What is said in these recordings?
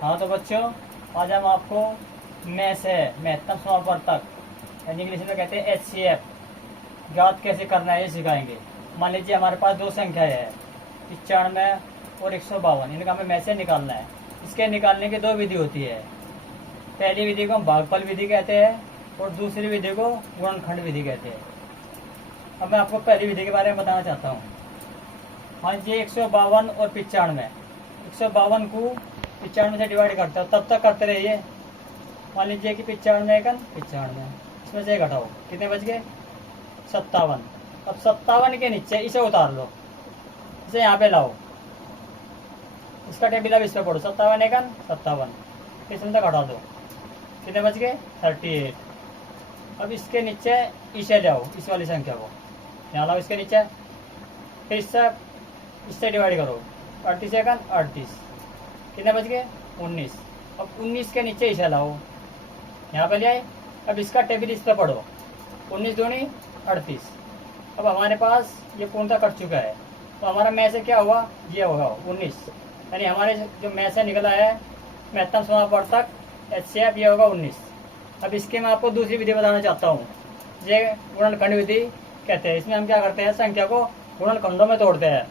हाँ तो बच्चों, आज हम आपको मैथ है, महत्तम समापन तक यानी इंग्लिश में कहते हैं HCF ज्ञात कैसे करना है ये सिखाएंगे। मान लीजिए हमारे पास दो संख्याएं है 95 और 152, इनका हमें मैथ से निकालना है। इसके निकालने की दो विधि होती है। पहली विधि को हम भागफल विधि कहते हैं और दूसरी विधि को गुणनखंड विधि कहते हैं। अब मैं आपको पहली विधि के बारे में बताना चाहता हूँ। हाँ जी, 152 और 95, 152 को 95 से डिवाइड करते हो, तब तक करते रहिए। मान लीजिए कि 95 का 95, इसमें से घटाओ, कितने बच गए 57। अब 57 के नीचे इसे उतार लो, इसे यहाँ पे लाओ, इसका टेबल अब इस पर पढ़ो, 57 का 57, इसमें से घटा दो, कितने बच गए 38। अब इसके नीचे इसे लाओ, इस वाली संख्या को यहाँ लाओ इसके नीचे, फिर इससे डिवाइड करो, 38 का 38, कितने बच गए 19। अब 19 के नीचे इसे लाओ, यहाँ पे ले आए। अब इसका टेबल इस पर पढ़ो, 19 दूनी 38। अब हमारे पास ये पूर्णतः कट चुका है, तो हमारा में से क्या हुआ, ये होगा 19, यानी हमारे जो में से निकला है महत्तम समापन तक HCF ये होगा 19। अब इसके मैं आपको दूसरी विधि बताना चाहता हूँ, ये गुणनखंड विधि कहते हैं। इसमें हम क्या करते हैं, संख्या को गुणनखंडों में तोड़ते हैं।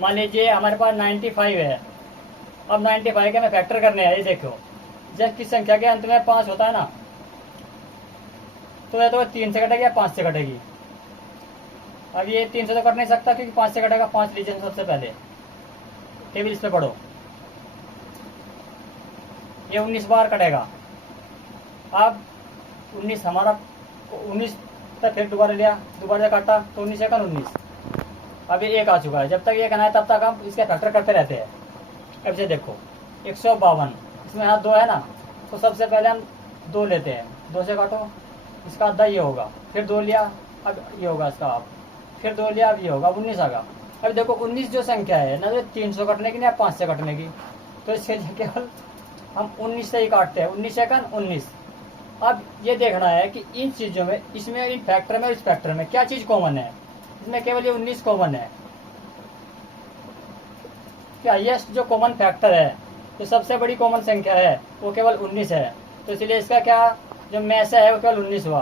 मान लीजिए हमारे पास 95 है, अब 95 के मैं फैक्टर करने हैं। ये देखो, जब किस संख्या के अंत में 5 होता है ना, तो या तो 3 से कटेगी या 5 से कटेगी। अब ये 3 से तो कट नहीं सकता क्योंकि 5 से कटेगा। 5 लीजिए सबसे पहले, टेबल इस पे पढ़ो, ये 19 बार कटेगा। अब 19 हमारा 19 तक फिर दोबारा लिया, दोबारा से काटा तो 19 का 19। अब ये 1 आ चुका है, जब तक ये कहना है तब तक हम इसके फैक्टर करते रहते हैं। अब से देखो 152, इसमें हाथ 2 है ना, तो सबसे पहले हम 2 लेते हैं, 2 से काटो, इसका आधा ये होगा, फिर 2 लिया, अब ये होगा इसका आप, फिर 2 लिया, अब ये होगा 19 आगा। अब देखो 19 जो संख्या है ना, जो 300 कटने की ना 5 से कटने की, तो इसके लिए केवल हम 19 से ही काटते हैं, 19 सेकंड 19। अब ये देखना है कि इन चीज़ों में, इसमें इन फैक्टर में और इस फैक्टर में क्या चीज़ कॉमन है। इसमें केवल ये 19 कॉमन है, कि हाईएस्ट जो कॉमन फैक्टर है, जो सबसे बड़ी कॉमन संख्या है वो केवल 19 है। तो इसलिए इसका क्या जो में से है वो केवल 19 हुआ।